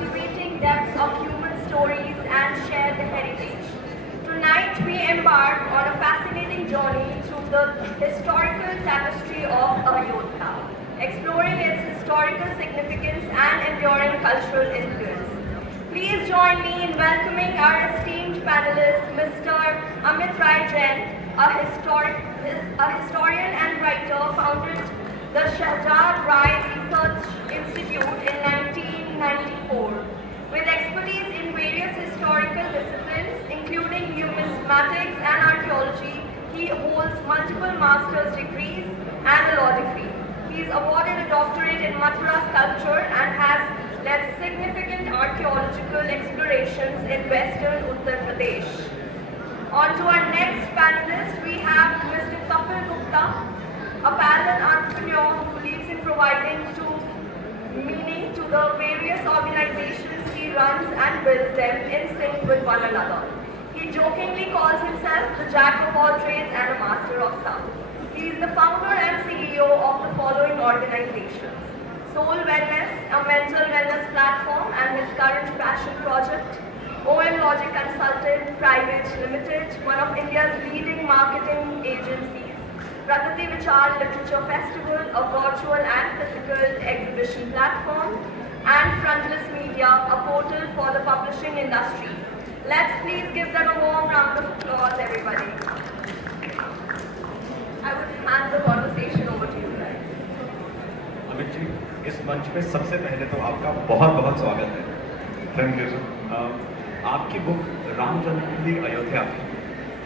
captivating depths of human stories and shared heritage. Tonight, we embark on a fascinating journey through the historical tapestry of Ayodhya, exploring its historical significance and enduring cultural influence. Please join me in welcoming our esteemed panelist, Mr. Amit Rai Jain, a historian and writer, founded the Shahjad Rai Research Institute in 1994. With expertise in various historical disciplines, including numismatics and archaeology, he holds multiple master's degrees and a law degree. He is awarded a doctorate in Mathura sculpture and has led significant archaeological explorations in western Uttar Pradesh. On to our next panelist, we have Mr. Kapil Gupta, a parallel entrepreneur who believes in providing meaning to the various organizations he runs and builds them in sync with one another. He jokingly calls himself the jack of all trades and a master of some. He is the founder and CEO of the following organizations: Soul Wellness, a mental wellness platform, and his current passion project, OM Logic Consultant Private Limited, one of India's leading marketing agencies, Pragati Vichar Literature Festival, a virtual and physical exhibition platform, and Frontless Media, a portal for the publishing industry. Let's please give them a warm round of applause, everybody. I would hand the conversation over to you guys. Amit ji, इस मंच पे सबसे पहले तो आपका बहुत बहुत स्वागत है। Thank you sir. आपकी बुक राम जन्मभूमि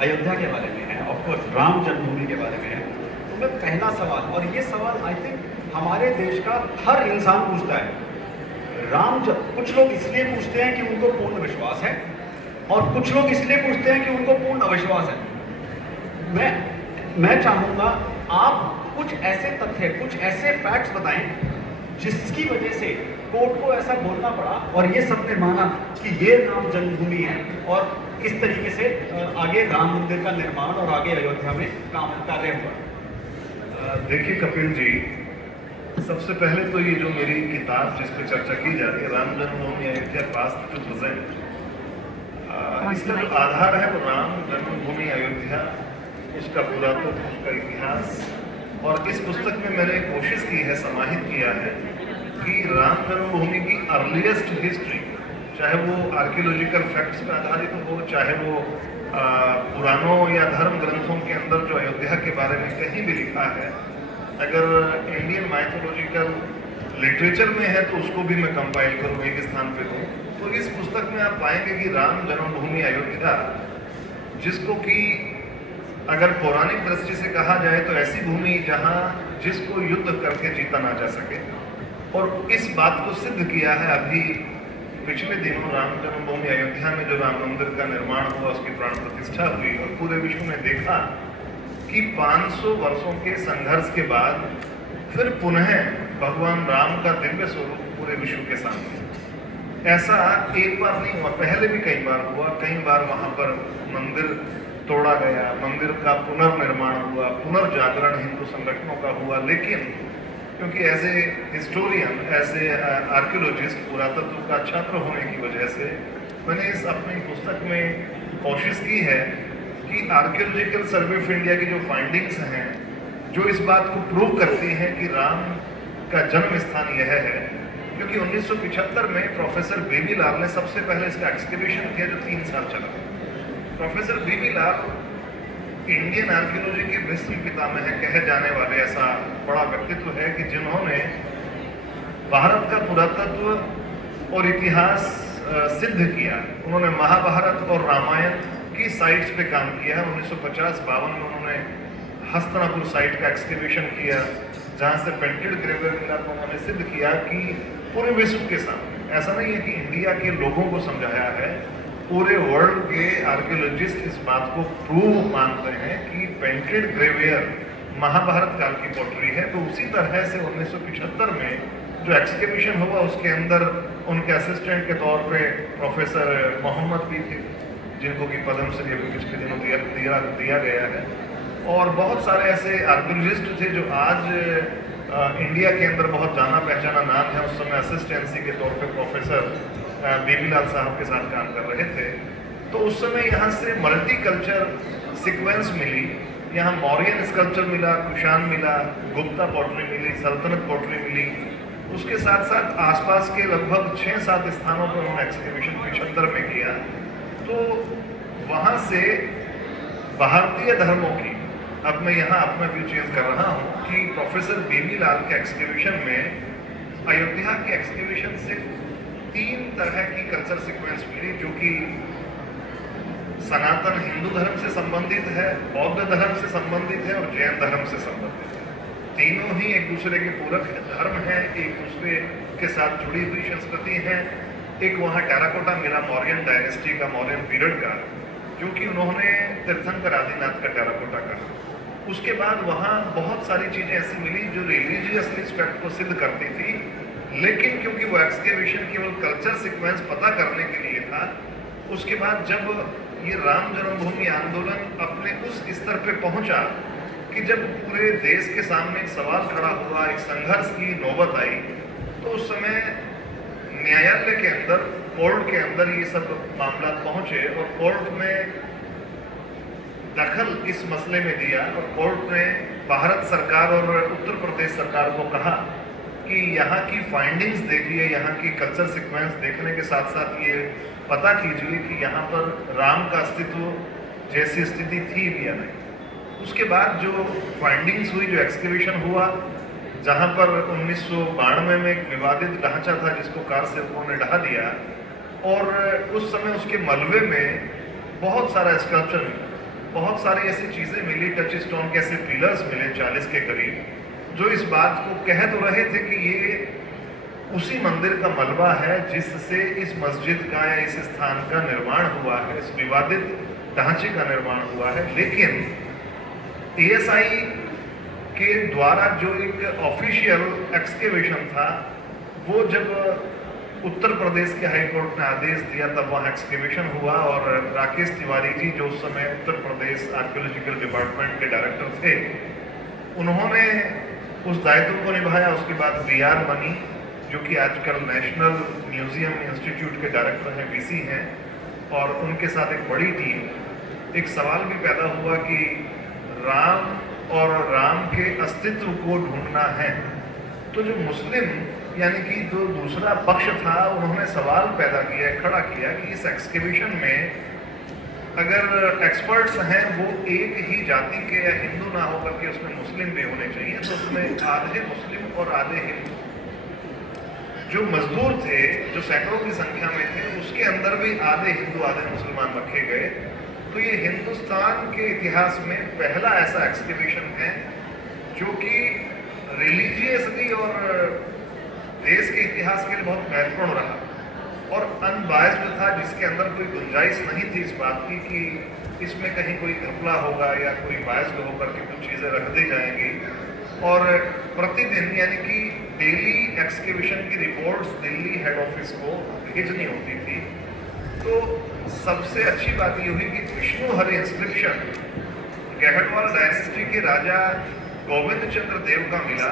अयोध्या के बारे में है, ऑफ कोर्स राम जन्मभूमि के बारे में है। तो मैं पहला सवाल, और ये सवाल आई थिंक हमारे देश का हर इंसान पूछता है, कुछ लोग इसलिए पूछते हैं कि उनको पूर्ण विश्वास है, और कुछ लोग इसलिए पूछते हैं कि उनको पूर्ण अविश्वास है। मैं चाहूँगा आप कुछ ऐसे तथ्य, कुछ ऐसे फैक्ट्स बताएं जिसकी वजह से कोर्ट को ऐसा बोलना पड़ा और ये सबने माना कि ये राम जन्मभूमि है, और इस तरीके से आगे राम मंदिर का निर्माण और आगे अयोध्या में कार्य हुआ। देखिए कपिल जी, सबसे पहले तो ये जो मेरी किताब जिस पर चर्चा की जा रही है, राम जन्मभूमि अयोध्या पास्ट टू प्रेजेंट, इसका जो आधार है वो राम जन्मभूमि अयोध्या, उसका पुरातत्व, उसका इतिहास। और इस पुस्तक में मैंने कोशिश की है, समाहित किया है कि राम जन्मभूमि की अर्लीस्ट हिस्ट्री, चाहे वो आर्कियोलॉजिकल फैक्ट्स पर आधारित हो, चाहे वो पुराणों या धर्म ग्रंथों के अंदर जो अयोध्या के बारे में कहीं भी लिखा है, अगर इंडियन माइथोलॉजिकल लिटरेचर में है तो उसको भी मैं कंपाइल करूँ, एक स्थान पे दूँ। तो इस पुस्तक में आप पाएंगे कि राम जन्मभूमि अयोध्या, जिसको कि अगर पौराणिक दृष्टि से कहा जाए तो ऐसी भूमि जिसको युद्ध करके जीता ना जा सके, और इस बात को सिद्ध किया है अभी पिछले दिनों राम जन्मभूमि अयोध्या में जो राम मंदिर का निर्माण हुआ, उसकी प्राण प्रतिष्ठा हुई, और पूरे विश्व ने देखा कि 500 वर्षों के संघर्ष के बाद फिर पुनः भगवान राम का दिव्य स्वरूप पूरे विश्व के सामने। ऐसा एक बार नहीं हुआ, पहले भी कई बार हुआ। कई बार वहाँ पर मंदिर तोड़ा गया, मंदिर का पुनर्निर्माण हुआ, पुनर्जागरण हिंदू संगठनों का हुआ, लेकिन क्योंकि as a historian, as a archaeologist, पुरातत्व का छात्र होने की वजह से मैंने इस अपनी पुस्तक में कोशिश की है कि आर्कियोलॉजिकल सर्वे ऑफ इंडिया की जो फाइंडिंग्स हैं, जो इस बात को प्रूव करती हैं कि राम का जन्म स्थान यह है। क्योंकि 1975 में प्रोफेसर बेबी लाल ने सबसे पहले इसका एक्सकैवेशन किया, जो 3 साल चला। प्रोफेसर बेबी लाल इंडियन आर्कियोलॉजी के विश्व पितामह कहे जाने वाले ऐसा बड़ा व्यक्तित्व है कि जिन्होंने भारत का पुरातत्व और इतिहास सिद्ध किया। उन्होंने महाभारत और रामायण की साइट्स पे काम किया है। 1950-52 में उन्होंने हस्तनापुर साइट का एक्सकैवेशन किया, जहाँ से पेंटेड ग्रेवियर मिला, तो उन्होंने सिद्ध किया कि पूरे विश्व के सामने, ऐसा नहीं है कि इंडिया के लोगों को समझाया है, पूरे वर्ल्ड के आर्कियोलॉजिस्ट इस बात को प्रूव मानते हैं कि पेंटेड ग्रेवियर महाभारत काल की पोटरी है। तो उसी तरह से 1975 में जो एक्सकैवेशन हुआ, उसके अंदर उनके असिस्टेंट के तौर पे प्रोफेसर मोहम्मद भी थे, जिनको कि पद्मश्री अभी पिछले दिनों दिया गया है। और बहुत सारे ऐसे आर्कियोलॉजिस्ट थे जो आज इंडिया के अंदर बहुत जाना पहचाना नाम है। उस समय असिस्टेंसी के तौर पे प्रोफेसर बेबी लाल साहब के साथ काम कर रहे थे, तो उस समय यहाँ से मल्टी कल्चर सिक्वेंस मिली। यहाँ मौर्यन स्कल्पचर मिला, कुशान मिला, गुप्ता पॉटरी मिली, सल्तनत पॉटरी मिली। उसके साथ साथ आसपास के लगभग 6-7 स्थानों पर उन्होंने एक्सकैवेशन 75 में किया। तो वहाँ से भारतीय धर्मों की, अब मैं यहाँ अपना व्यू चेंज कर रहा हूँ कि प्रोफेसर बेबी लाल के एक्सकैवेशन में अयोध्या के एक्सकैवेशन से 3 तरह की कल्चर सीक्वेंस मिली, जो कि सनातन हिंदू धर्म से संबंधित है, बौद्ध धर्म से संबंधित है और जैन धर्म से संबंधित है। तीनों ही एक दूसरे के पूरक धर्म हैं, एक दूसरे के साथ जुड़ी हुई संस्कृति है। एक वहाँ टेराकोटा मिला मौर्यन डायनेस्टी का, मौर्यन पीरियड का, जो कि उन्होंने तीर्थंकर आदिनाथ का टेराकोटा कहा। उसके बाद वहाँ बहुत सारी चीज़ें ऐसी मिली जो रिलीजियस रिस्पेक्ट को सिद्ध करती थी, लेकिन क्योंकि वो एक्सकैवेशन केवल कल्चर सीक्वेंस पता करने के लिए था, उसके बाद जब ये राम जन्मभूमि आंदोलन अपने उस स्तर पे पहुंचा कि जब पूरे देश के सामने एक सवाल खड़ा हुआ, एक संघर्ष की नौबत आई, तो उस समय न्यायालय के अंदर, कोर्ट के अंदर ये सब मामला पहुंचे और कोर्ट ने दखल इस मसले में दिया और कोर्ट ने भारत सरकार और उत्तर प्रदेश सरकार को कहा कि यहाँ की फाइंडिंग्स देखिए, यहाँ की कल्चर सीक्वेंस देखने के साथ साथ ये पता कीजिए कि यहाँ पर राम का अस्तित्व जैसी स्थिति थी भी या नहीं। उसके बाद जो फाइंडिंग्स हुई, जो एक्सकैवेशन हुआ, जहाँ पर 1992 में एक विवादित ढांचा था जिसको कार सेवकों ने ढहा दिया, और उस समय उसके मलबे में बहुत सारा स्कल्पचर मिला, बहुत सारी ऐसी चीज़ें मिली, टच स्टोन के ऐसे पिलर्स मिले 40 के करीब, जो इस बात को कह तो रहे थे कि ये उसी मंदिर का मलबा है जिससे इस मस्जिद का या इस स्थान का निर्माण हुआ है, इस विवादित ढांचे का निर्माण हुआ है। लेकिन ASI के द्वारा जो एक ऑफिशियल एक्सकैवेशन था, वो जब उत्तर प्रदेश के हाई कोर्ट ने आदेश दिया तब वहाँ एक्सकैवेशन हुआ और राकेश तिवारी जी, जो उस समय उत्तर प्रदेश आर्कियोलॉजिकल डिपार्टमेंट के डायरेक्टर थे, उन्होंने उस दायित्व को निभाया। उसके बाद BR मनी, जो कि आजकल नेशनल म्यूजियम इंस्टीट्यूट के डायरेक्टर हैं, VC हैं, और उनके साथ एक बड़ी टीम। एक सवाल भी पैदा हुआ कि राम और राम के अस्तित्व को ढूंढना है, तो जो मुस्लिम यानी कि जो दूसरा पक्ष था, उन्होंने सवाल पैदा किया, खड़ा किया कि इस एक्सकैवेशन में अगर एक्सपर्ट्स हैं वो एक ही जाति के या हिंदू ना होकर के उसमें मुस्लिम भी होने चाहिए, तो उसमें आधे मुस्लिम और आधे हिंदू जो मजदूर थे, जो सैकड़ों की संख्या में थे, उसके अंदर भी आधे हिंदू आधे मुसलमान रखे गए। तो ये हिंदुस्तान के इतिहास में पहला ऐसा एक्सकैवेशन है जो कि रिलीजियसली और देश के इतिहास के लिए बहुत महत्वपूर्ण रहा और अनबायस्ड था, जिसके अंदर कोई गुंजाइश नहीं थी इस बात की कि इसमें कहीं कोई घपला होगा या कोई बायस्ड होकर के कुछ चीज़ें रख दी जाएंगी। और प्रतिदिन यानी कि डेली एक्सकैवेशन की रिपोर्ट्स दिल्ली हेड ऑफिस को भेजनी होती थी। तो सबसे अच्छी बात ये हुई कि विष्णु हरि इंस्क्रिप्शन गहडवाल डायनेस्टी के राजा गोविंद चंद्र देव का मिला,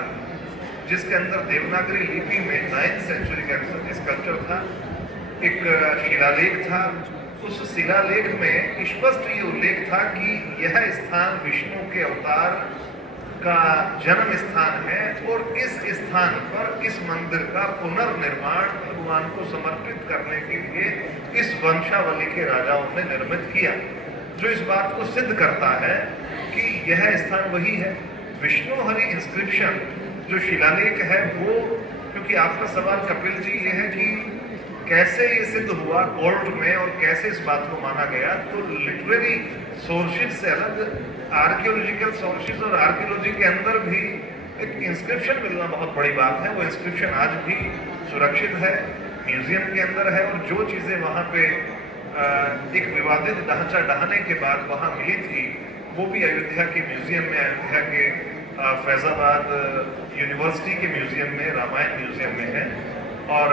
जिसके अंदर देवनागरी लिपि में 9th सेंचुरी का स्कल्पचर था। एक शिलालेख था, उस शिलालेख में स्पष्ट ये उल्लेख था कि यह स्थान विष्णु के अवतार का जन्म स्थान है और इस स्थान पर इस मंदिर का पुनर्निर्माण भगवान को समर्पित करने के लिए इस वंशावली के राजाओं ने निर्मित किया, जो इस बात को सिद्ध करता है कि यह स्थान वही है। विष्णु हरि इंस्क्रिप्शन जो शिलालेख है वो, क्योंकि आपका सवाल कपिल जी ये है कि कैसे ये सिद्ध हुआ कोर्ट में और कैसे इस बात को माना गया, तो लिटरेरी सोर्सेज से अलग आर्कियोलॉजिकल सोर्सेज और आर्कियोलॉजी के अंदर भी एक इंस्क्रिप्शन मिलना बहुत बड़ी बात है। वो इंस्क्रिप्शन आज भी सुरक्षित है, म्यूजियम के अंदर है, और जो चीज़ें वहाँ पे एक विवादित ढांचा ढहाने के बाद वहाँ मिली थी वो भी अयोध्या के म्यूजियम में, अयोध्या के फैजाबाद यूनिवर्सिटी के म्यूजियम में, रामायण म्यूजियम में है। और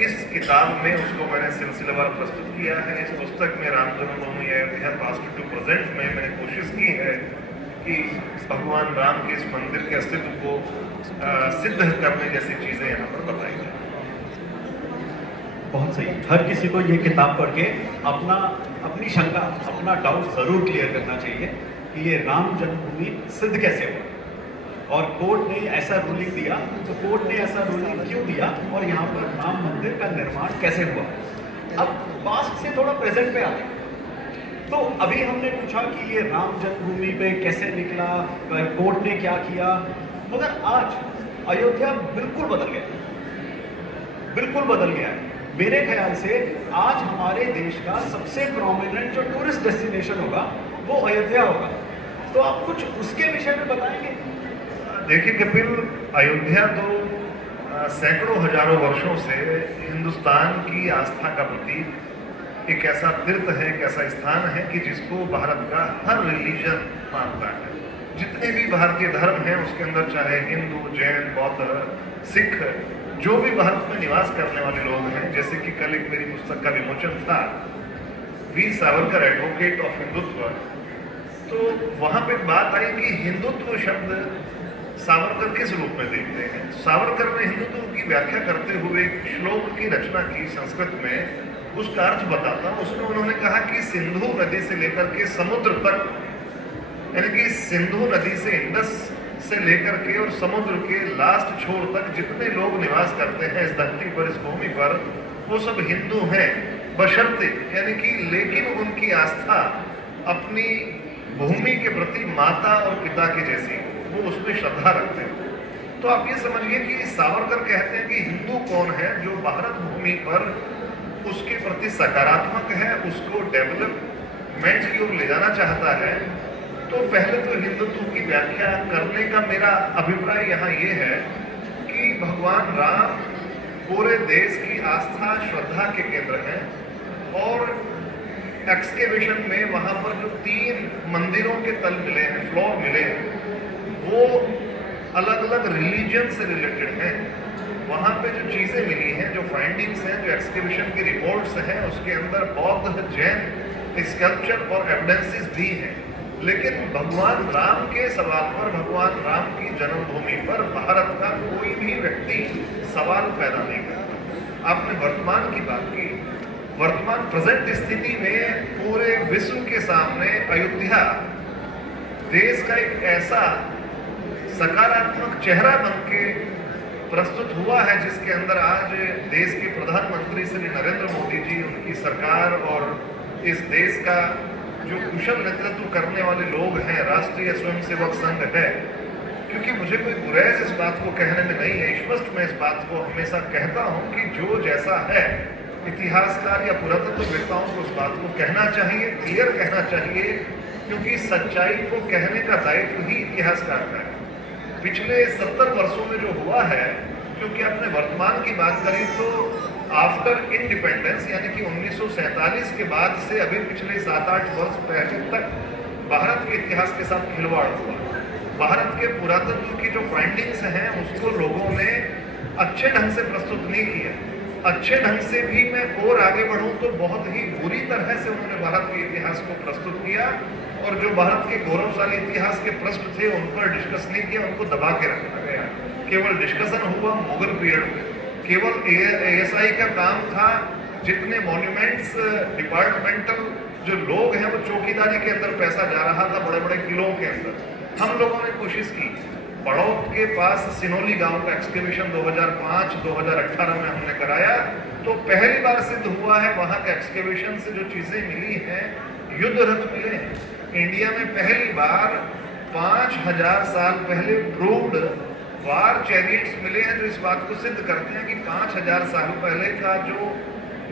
इस किताब में उसको मैंने सिलसिलेवार प्रस्तुत किया है। इस पुस्तक में राम जन्मभूमि अयोध्या पास्ट टू प्रेजेंट में मैंने कोशिश की है कि भगवान राम के इस मंदिर के अस्तित्व को सिद्ध करने जैसी चीज़ें यहाँ पर बताई जाए। बहुत सही। हर किसी को ये किताब पढ़ के अपनी शंका, अपना डाउट ज़रूर क्लियर करना चाहिए कि ये राम जन्मभूमि सिद्ध कैसे हुआ और कोर्ट ने ऐसा रूलिंग दिया, तो कोर्ट ने ऐसा रूलिंग क्यों दिया और यहाँ पर राम मंदिर का निर्माण कैसे हुआ। अब पास्ट से थोड़ा प्रेजेंट पे आते हैं। तो अभी हमने पूछा कि ये राम जन्मभूमि पे कैसे निकला, कोर्ट ने क्या किया, मगर आज अयोध्या बिल्कुल बदल गया, बिल्कुल बदल गया है। मेरे ख्याल से आज हमारे देश का सबसे प्रोमिनेंट जो टूरिस्ट डेस्टिनेशन होगा वो अयोध्या होगा। तो आप कुछ उसके विषय में बताएंगे? देखिए कपिल, अयोध्या तो सैकड़ों हजारों वर्षों से हिंदुस्तान की आस्था का प्रतीक, एक ऐसा तीर्थ है, एक ऐसा स्थान है कि जिसको भारत का हर रिलीजन मानता है। जितने भी भारतीय धर्म हैं उसके अंदर, चाहे हिंदू, जैन, बौद्ध, सिख, जो भी भारत में निवास करने वाले लोग हैं, जैसे कि कल एक मेरी पुस्तक का विमोचन था, वीर सावरकर एडवोकेट ऑफ हिंदुत्व, तो वहां पे बात आई कि हिंदुत्व शब्द सावरकर किस रूप में देखते हैं। सावरकर ने हिंदुत्व की व्याख्या करते हुए एक श्लोक की रचना की संस्कृत में, उसका अर्थ बताता हूं। उसमें उन्होंने कहा कि सिंधु नदी से लेकर के समुद्र तक, यानी कि सिंधु नदी से इंडस से लेकर के और समुद्र के लास्ट छोर तक जितने लोग निवास करते हैं इस धरती पर, इस भूमि पर, वो सब हिंदू हैं, बशर्ते, यानी कि लेकिन उनकी आस्था अपनी भूमि के प्रति माता और पिता के जैसी, वो उसमें श्रद्धा रखते हैं। तो आप ये समझिए कि सावरकर कहते हैं कि हिंदू कौन है जो भारत भूमि पर उसके प्रति सकारात्मक है, उसको डेवलपमेंट की ओर ले जाना चाहता है। तो पहले तो हिंदुत्व की व्याख्या करने का मेरा अभिप्राय यहाँ ये है कि भगवान राम पूरे देश की आस्था, श्रद्धा के केंद्र हैं। और एक्सकेवेशन में वहाँ पर जो 3 मंदिरों के तल मिले हैं, फ्लोर मिले हैं, वो अलग अलग रिलीजन से रिलेटेड हैं। वहाँ पे जो चीज़ें मिली हैं, जो फाइंडिंग्स हैं, जो एक्सकेवेशन की रिपोर्ट्स हैं, उसके अंदर बौद्ध, जैन स्कल्पचर और एविडेंसेस भी हैं। लेकिन भगवान राम के सवाल पर, भगवान राम की जन्मभूमि पर भारत का कोई भी व्यक्ति सवाल पैदा नहीं करता। आपने वर्तमान की बात की, वर्तमान प्रेजेंट स्थिति में पूरे विश्व के सामने अयोध्या देश का एक ऐसा सकारात्मक चेहरा बन के प्रस्तुत हुआ है, जिसके अंदर आज देश के प्रधानमंत्री श्री नरेंद्र मोदी जी, उनकी सरकार और इस देश का जो कुशल नेतृत्व करने वाले लोग हैं, राष्ट्रीय स्वयंसेवक संघ है। क्योंकि मुझे कोई गुरेज इस बात को कहने में नहीं है, स्पष्ट मैं इस बात को हमेशा कहता हूं कि जो जैसा है, इतिहासकार या पुरातत्ववेत्ताओं को उस बात को कहना चाहिए, क्लियर कहना चाहिए, क्योंकि सच्चाई को कहने का दायित्व ही इतिहासकार का है। पिछले 70 वर्षों में जो हुआ है, क्योंकि आपने वर्तमान की बात करी, तो आफ्टर इंडिपेंडेंस यानी कि 1947 के बाद से अभी पिछले 7-8 वर्ष पहले तक भारत के इतिहास के साथ खिलवाड़ हुआ। भारत के पुरातत्व की जो फाइंडिंग्स हैं उसको लोगों ने अच्छे ढंग से प्रस्तुत नहीं किया। अच्छे ढंग से भी मैं और आगे बढ़ूं तो बहुत ही बुरी तरह से उन्होंने भारत के इतिहास को प्रस्तुत किया, और जो भारत के गौरवशाली इतिहास के प्रश्न थे उन पर डिस्कस नहीं किया, उनको दबा के रखा गया। केवल डिस्कशन हुआ मुगल पीरियड में, केवल ASI का काम था, जितने मॉन्यूमेंट्स डिपार्टमेंटल जो लोग हैं वो चौकीदारी के अंदर पैसा जा रहा था, बड़े बड़े किलों के अंदर। हम लोगों ने कोशिश की, बड़ौद के पास सिनोली गांव का एक्सकेवेशन 2005-2018 में हमने कराया, तो पहली बार सिद्ध हुआ है वहां के एक्सकेवेशन से जो चीजें मिली हैं, युद्ध रथ मिले हैं। इंडिया में पहली बार 5000 साल पहले प्रूव्ड वार चैरियट्स मिले हैं, जो इस बात को सिद्ध करते हैं कि 5000 साल पहले का जो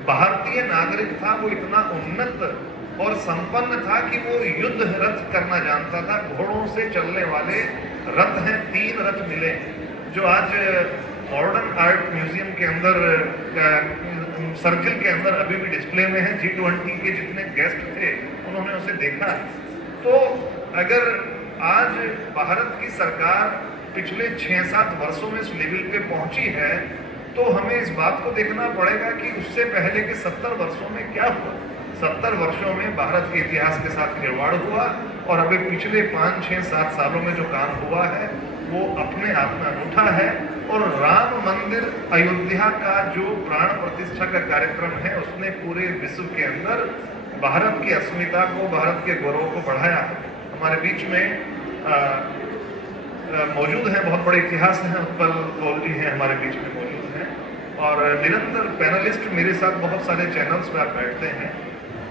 भारतीय नागरिक था वो इतना उन्नत और संपन्न था कि वो युद्ध रथ करना जानता था। घोड़ों से चलने वाले रथ हैं, 3 रथ मिले, जो आज मॉडर्न आर्ट म्यूजियम के अंदर सर्किल के अंदर अभी भी डिस्प्ले में है। G20 के जितने गेस्ट थे उन्होंने उसे देखा। तो अगर आज भारत की सरकार पिछले 6-7 वर्षों में इस लेवल पे पहुंची है, तो हमें इस बात को देखना पड़ेगा कि उससे पहले के 70 वर्षों में क्या हुआ। 70 वर्षों में भारत के इतिहास के साथ खिलवाड़ हुआ, और अभी पिछले 5-6-7 सालों में जो काम हुआ है वो अपने आप में अनूठा है। और राम मंदिर अयोध्या का जो प्राण प्रतिष्ठा का कार्यक्रम है उसने पूरे विश्व के अंदर भारत की अस्मिता को, भारत के गौरव को बढ़ाया। हमारे बीच में मौजूद हैं, बहुत बड़े इतिहास हैं, उत्पल कौल जी हैं हमारे बीच में मौजूद हैं, और निरंतर पैनलिस्ट मेरे साथ बहुत सारे चैनल्स पे आप बैठते हैं।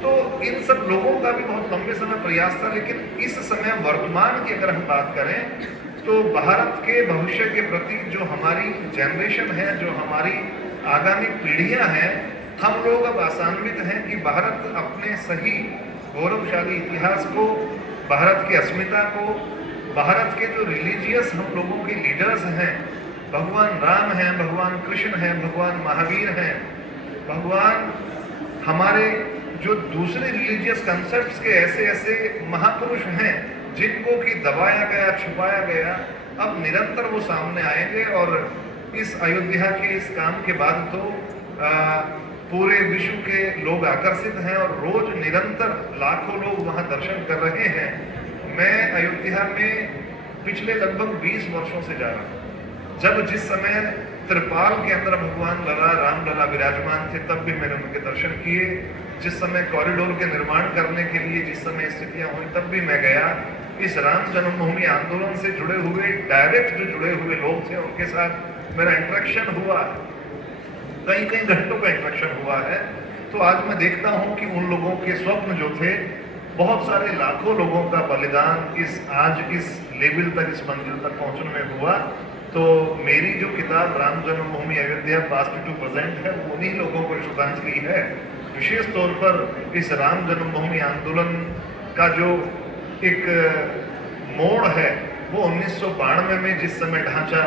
तो इन सब लोगों का भी बहुत लंबे समय प्रयास था, लेकिन इस समय वर्तमान की अगर हम बात करें तो भारत के भविष्य के प्रति जो हमारी जनरेशन है, जो हमारी आगामी पीढ़ियां हैं, हम लोग अब आशान्वित हैं कि भारत अपने सही गौरवशाली इतिहास को, भारत की अस्मिता को, भारत के जो रिलीजियस हम लोगों के लीडर्स हैं, भगवान राम हैं, भगवान कृष्ण हैं, भगवान महावीर हैं, भगवान हमारे जो दूसरे रिलीजियस कंसेप्ट्स के ऐसे ऐसे महापुरुष हैं जिनको कि दबाया गया, छुपाया गया, अब निरंतर वो सामने आएंगे। और इस अयोध्या के इस काम के बाद तो पूरे विश्व के लोग आकर्षित हैं और रोज निरंतर लाखों लोग वहां दर्शन कर रहे हैं। मैं अयोध्या में पिछले लगभग 20 वर्षों से जा रहा हूँ। जब जिस समय त्रिपाल के अंदर भगवान लला, राम लला विराजमान थे, तब भी मैंने उनके दर्शन किए। जिस समय कॉरिडोर के निर्माण करने के लिए जिस समय स्थितियां हुई, तब भी मैं गया। इस राम जन्मभूमि आंदोलन से जुड़े हुए, डायरेक्ट जो जुड़े हुए लोग थे, उनके साथ मेरा इंटरेक्शन हुआ, कई घंटों का इंटरेक्शन हुआ है। तो आज मैं देखता हूँ कि उन लोगों के स्वप्न जो थे, बहुत सारे लाखों लोगों का बलिदान आज इस लेवल तक, इस मंजिल तक पहुंचने में हुआ। तो मेरी जो किताब राम जन्मभूमि अयोध्या पास्ट टू प्रेजेंट है, वो उन्हीं लोगों को श्रद्धांजलि है। विशेष तौर पर इस राम जन्मभूमि आंदोलन का जो एक मोड़ है, वो 1992 में जिस समय ढांचा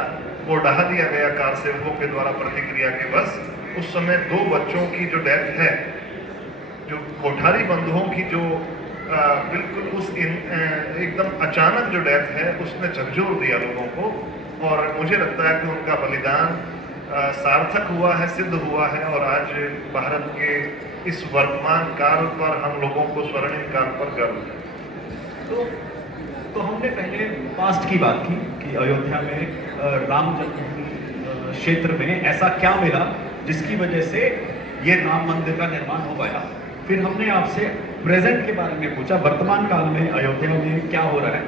वो ढहा दिया गया कार सेवकों के द्वारा प्रतिक्रिया के बस, उस समय 2 बच्चों की जो डेथ है, जो कोठारी बंधुओं की जो बिल्कुल उस एकदम अचानक जो डेथ है, उसने झकझोर दिया लोगों को। और मुझे लगता है कि उनका बलिदान सार्थक हुआ है, सिद्ध हुआ है, और आज भारत के इस वर्तमान काल पर हम लोगों को स्वर्णिम काल पर गर्व है। तो हमने पहले पास्ट की बात की कि अयोध्या में राम जन्मभूमि क्षेत्र में ऐसा क्या मिला जिसकी वजह से ये राम मंदिर का निर्माण हो पाया। फिर हमने आपसे प्रेजेंट के बारे में पूछा, वर्तमान काल में अयोध्या में क्या हो रहा है,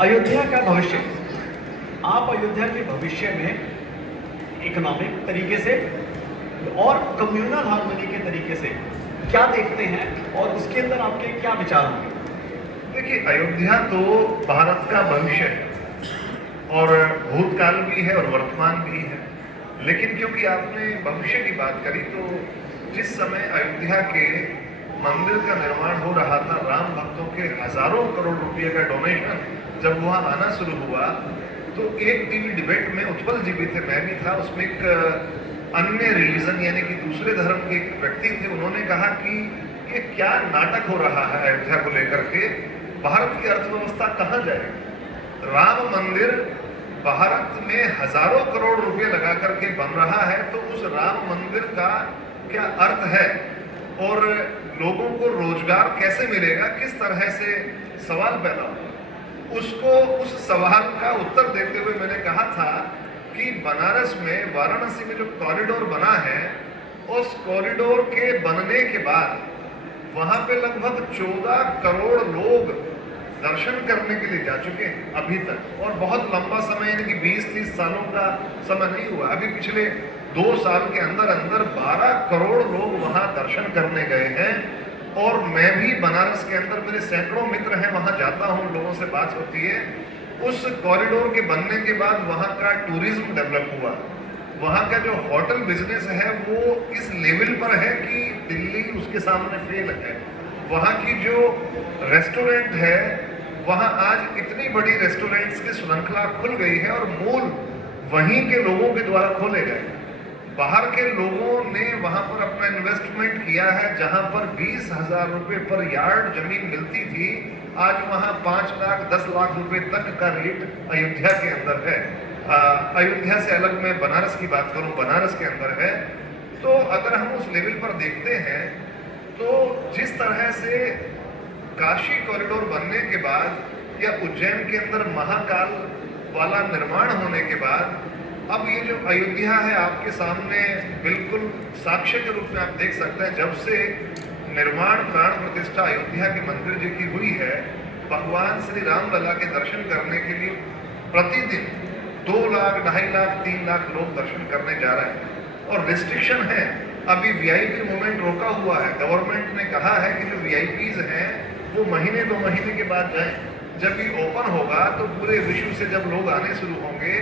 अयोध्या का भविष्य। आप अयोध्या के भविष्य में इकोनॉमिक तरीके से और कम्युनल हार्मनी के तरीके से क्या देखते हैं, और उसके अंदर आपके क्या विचार होंगे? देखिए, अयोध्या तो भारत का भविष्य है, और भूतकाल भी है और वर्तमान भी है। लेकिन क्योंकि आपने भविष्य की बात करी, तो जिस समय अयोध्या के मंदिर का निर्माण हो रहा था, राम भक्तों के हजारों करोड़ रुपए का डोनेशन जब वहां आना शुरू हुआ, तो एक टीवी डिबेट में उत्पल जी भी थे, मैं भी था, उसमें एक अन्य रिलीजन यानी कि दूसरे धर्म के एक व्यक्ति थे। उन्होंने कहा कि ये क्या नाटक हो रहा है अयोध्या को लेकर के, भारत की अर्थव्यवस्था कहाँ जाएगी? राम मंदिर भारत में हजारों करोड़ रुपए लगा करके बन रहा है, तो उस राम मंदिर का क्या अर्थ है, और लोगों को रोजगार कैसे मिलेगा, किस तरह से सवाल पैदा होगा। उसको उस सवाल का उत्तर देते हुए मैंने कहा था कि बनारस में, वाराणसी में जो कॉरिडोर बना है, उस कॉरिडोर के बनने के बाद वहां पे लगभग 14 करोड़ लोग दर्शन करने के लिए जा चुके हैं अभी तक, और बहुत लंबा समय यानी कि 20-30 सालों का समय नहीं हुआ। अभी पिछले 2 साल के अंदर अंदर 12 करोड़ लोग वहां दर्शन करने गए हैं। और मैं भी बनारस के अंदर, मेरे सैकड़ों मित्र हैं, वहां जाता हूं, लोगों से बात होती है। उस कॉरिडोर के बनने के बाद वहां का टूरिज्म डेवलप हुआ, वहां का जो होटल बिजनेस है वो इस लेवल पर है कि दिल्ली उसके सामने फेल है। वहां की जो रेस्टोरेंट है, वहां आज इतनी बड़ी रेस्टोरेंट्स की श्रृंखला खुल गई है, और मूल वहीं के लोगों के द्वारा खोले गए। बाहर के लोगों ने वहां पर अपना इन्वेस्टमेंट किया है। जहां पर 20,000 रुपए पर यार्ड जमीन मिलती थी, आज वहां 5 लाख 10 लाख रुपए तक का रेट अयोध्या के अंदर है। अयोध्या से अलग मैं बनारस की बात करूं, बनारस के अंदर है। तो अगर हम उस लेवल पर देखते हैं, तो जिस तरह से काशी कॉरिडोर बनने के बाद या उज्जैन के अंदर महाकाल वाला निर्माण होने के बाद अब ये जो अयोध्या है आपके सामने बिल्कुल साक्ष्य के रूप में आप देख सकते हैं, जब से निर्माण प्राण प्रतिष्ठा अयोध्या के मंदिर जी की हुई है, भगवान श्री राम लला के दर्शन करने के लिए प्रतिदिन 2 लाख, 2.5 लाख, 3 लाख लोग दर्शन करने जा रहे हैं। और रिस्ट्रिक्शन है, अभी वीआईपी मूवमेंट रोका हुआ है। गवर्नमेंट ने कहा है कि जो वीआईपीज हैं वो महीने 2 महीने के बाद जाएं। जब ये ओपन होगा तो पूरे विश्व से जब लोग आने शुरू होंगे,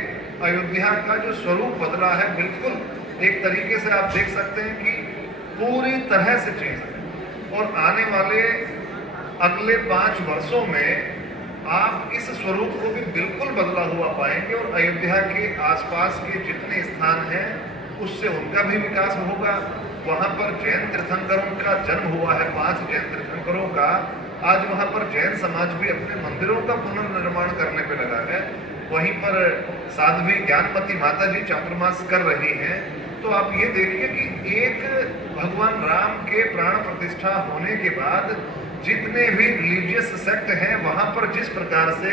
अयोध्या का जो स्वरूप बदला है बिल्कुल एक तरीके से आप देख सकते हैं कि पूरी तरह से चेंज है। और आने वाले अगले 5 वर्षों में आप इस स्वरूप को भी बिल्कुल बदला हुआ पाएंगे और अयोध्या के आसपास के जितने स्थान हैं उससे उनका भी विकास होगा। वहाँ पर जैन तीर्थंकरों का जन्म हुआ है, 5 जैन तीर्थंकरों का। आज वहाँ पर जैन समाज भी अपने मंदिरों का पुनर्निर्माण करने पे लगा है। वहीं पर साध्वी ज्ञानमती माता जी चातुर्मास कर रही हैं। तो आप ये देखिए कि एक भगवान राम के प्राण प्रतिष्ठा होने के बाद जितने भी रिलीजियस सेक्ट हैं वहाँ पर जिस प्रकार से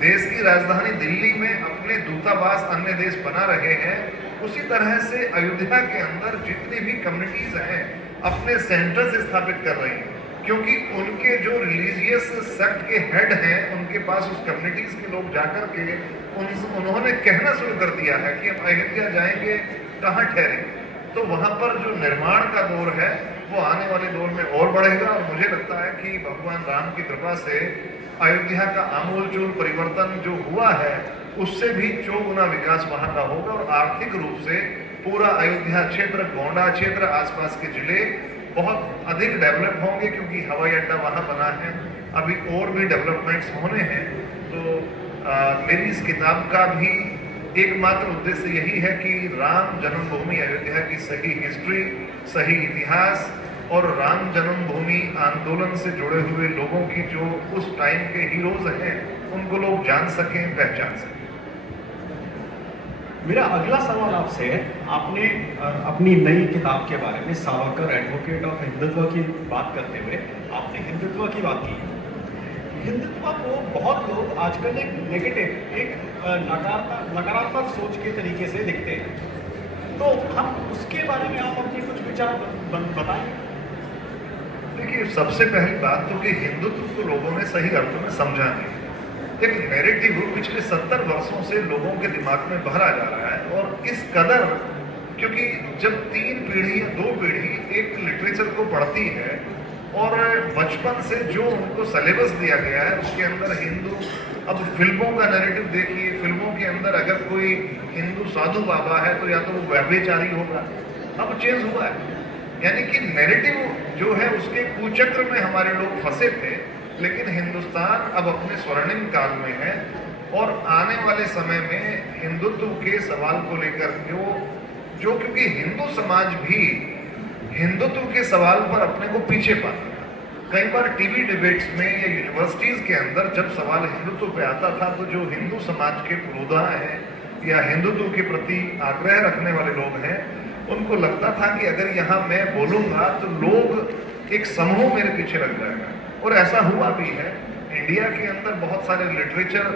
देश की राजधानी दिल्ली में अपने दूतावास अन्य देश बना रहे हैं, उसी तरह से अयोध्या के अंदर जितनी भी कम्युनिटीज हैं अपने सेंटर्स स्थापित कर रही हैं, क्योंकि उनके जो रिलीजियस सेक्ट के हेड हैं उनके पास उस कम्युनिटीज के लोग जाकर के उन्होंने कहना शुरू कर दिया है कि हम अयोध्या जाएंगे, कहाँ ठहरेंगे। तो वहाँ पर जो निर्माण का दौर है वो आने वाले दौर में और बढ़ेगा। और मुझे लगता है कि भगवान राम की कृपा से अयोध्या का आमूलचूल परिवर्तन जो हुआ है उससे भी 4 गुना विकास वहाँ का होगा। और आर्थिक रूप से पूरा अयोध्या क्षेत्र, गोंडा क्षेत्र, आसपास के जिले बहुत अधिक डेवलप होंगे, क्योंकि हवाई अड्डा वहाँ बना है। अभी और भी डेवलपमेंट्स होने हैं। तो मेरी इस किताब का भी एकमात्र उद्देश्य यही है कि राम जन्मभूमि अयोध्या की सही हिस्ट्री, सही इतिहास और राम जन्मभूमि आंदोलन से जुड़े हुए लोगों की जो उस टाइम के हीरोज हैं उनको लोग जान सकें, पहचान सकें। मेरा अगला सवाल आपसे है, आपने अपनी नई किताब के बारे में सावरकर एडवोकेट ऑफ हिंदुत्व की बात करते हुए आपने हिंदुत्व की बात की। हिंदुत्व को बहुत लोग आजकल एक नेगेटिव, एक नकारात्मक सोच के तरीके से दिखते हैं। तो हम उसके बारे में आप अपने कुछ विचार बताएं। देखिए, सबसे पहली बात तो कि हिंदुत्व को लोगों ने सही अर्थों में समझा नहीं। एक नैरेटिव पिछले 70 वर्षों से लोगों के दिमाग में भरा जा रहा है। और इस कदर, क्योंकि जब 3 पीढ़ी या 2 पीढ़ी एक लिटरेचर को पढ़ती है और बचपन से जो उनको सिलेबस दिया गया है उसके अंदर हिंदू, अब फिल्मों का नैरेटिव देखिए, फिल्मों के अंदर अगर कोई हिंदू साधु बाबा है तो या तो वो व्यभिचारी होगा। अब चेंज हुआ है, यानी कि नैरेटिव जो है उसके कुचक्र में हमारे लोग फंसे थे। लेकिन हिंदुस्तान अब अपने स्वर्णिम काल में है और आने वाले समय में हिंदुत्व के सवाल को लेकर जो क्योंकि हिंदू समाज भी हिंदुत्व के सवाल पर अपने को पीछे पाता था। कई बार टीवी डिबेट्स में या यूनिवर्सिटीज के अंदर जब सवाल हिंदुत्व पे आता था तो जो हिंदू समाज के पुरोधा हैं या हिंदुत्व के प्रति आग्रह रखने वाले लोग हैं उनको लगता था कि अगर यहाँ मैं बोलूँगा तो लोग एक समूह मेरे पीछे लग जाएगा। और ऐसा हुआ भी है। इंडिया के अंदर बहुत सारे लिटरेचर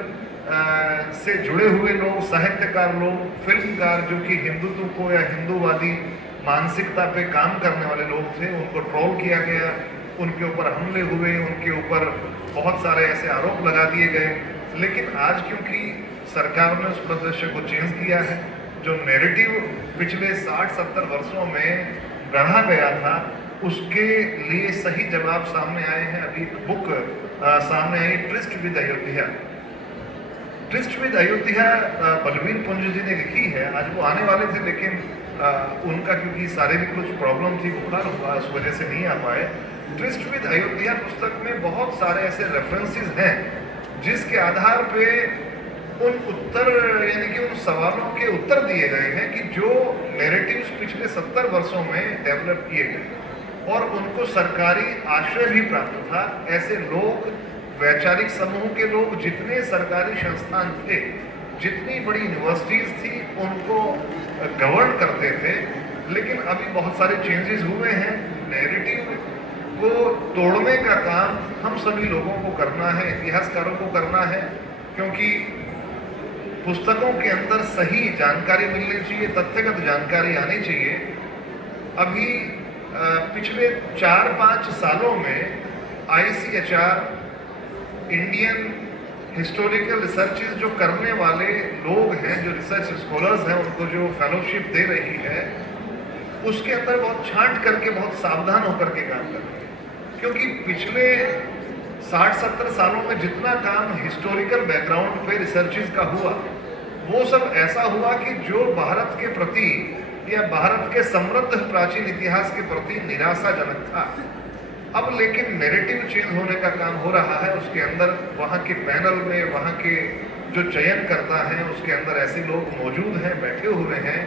से जुड़े हुए लोग, साहित्यकार लोग, फिल्मकार जो कि हिंदुत्व को या हिंदूवादी मानसिकता पे काम करने वाले लोग थे, उनको ट्रोल किया गया, उनके ऊपर हमले हुए, उनके ऊपर बहुत सारे ऐसे आरोप लगा दिए गए। लेकिन आज क्योंकि सरकार ने उस परिदृश्य को चेंज किया है, जो नैरेटिव पिछले 60-70 वर्षों में गढ़ा गया था उसके लिए सही जवाब सामने आए हैं। अभी एक बुक सामने आई, tryst with Ayodhya. Tryst with Ayodhya Balbir Punj ji ने लिखी है। आज वो आने वाले थे लेकिन उनका क्योंकि शारीरिक कुछ प्रॉब्लम थी, बुखार हुआ, उस वजह से नहीं आ पाए। ट्रिस्ट विद अयोध्या पुस्तक में बहुत सारे ऐसे रेफरेंसेस हैं जिसके आधार पे उन उत्तर यानी कि उन सवालों के उत्तर दिए गए हैं कि जो नैरेटिव्स पिछले 70 वर्षों में डेवलप किए गए और उनको सरकारी आश्रय भी प्राप्त था। ऐसे लोग, वैचारिक समूह के लोग, जितने सरकारी संस्थान थे, जितनी बड़ी यूनिवर्सिटीज थी, उनको गवर्न करते थे। लेकिन अभी बहुत सारे चेंजेस हुए हैं। नैरेटिव को तोड़ने का काम हम सभी लोगों को करना है, इतिहासकारों को करना है, क्योंकि पुस्तकों के अंदर सही जानकारी मिलनी चाहिए, तथ्यगत जानकारी आनी चाहिए। अभी पिछले 4-5 सालों में ICHR इंडियन हिस्टोरिकल रिसर्चेस जो करने वाले लोग हैं, जो रिसर्च स्कॉलर्स हैं, उनको जो फेलोशिप दे रही है, उसके अंदर बहुत छांट करके, बहुत सावधान होकर के काम कर रहे हैं। क्योंकि पिछले 60-70 सालों में जितना काम हिस्टोरिकल बैकग्राउंड पे रिसर्चेस का हुआ, वो सब ऐसा हुआ कि जो भारत के प्रति या भारत के समृद्ध प्राचीन इतिहास के प्रति निराशाजनक था। अब लेकिन नैरेटिव चेंज होने का काम हो रहा है। उसके अंदर वहाँ के पैनल में, वहाँ के जो चयन करता है, उसके अंदर ऐसे लोग मौजूद हैं, बैठे हुए हैं,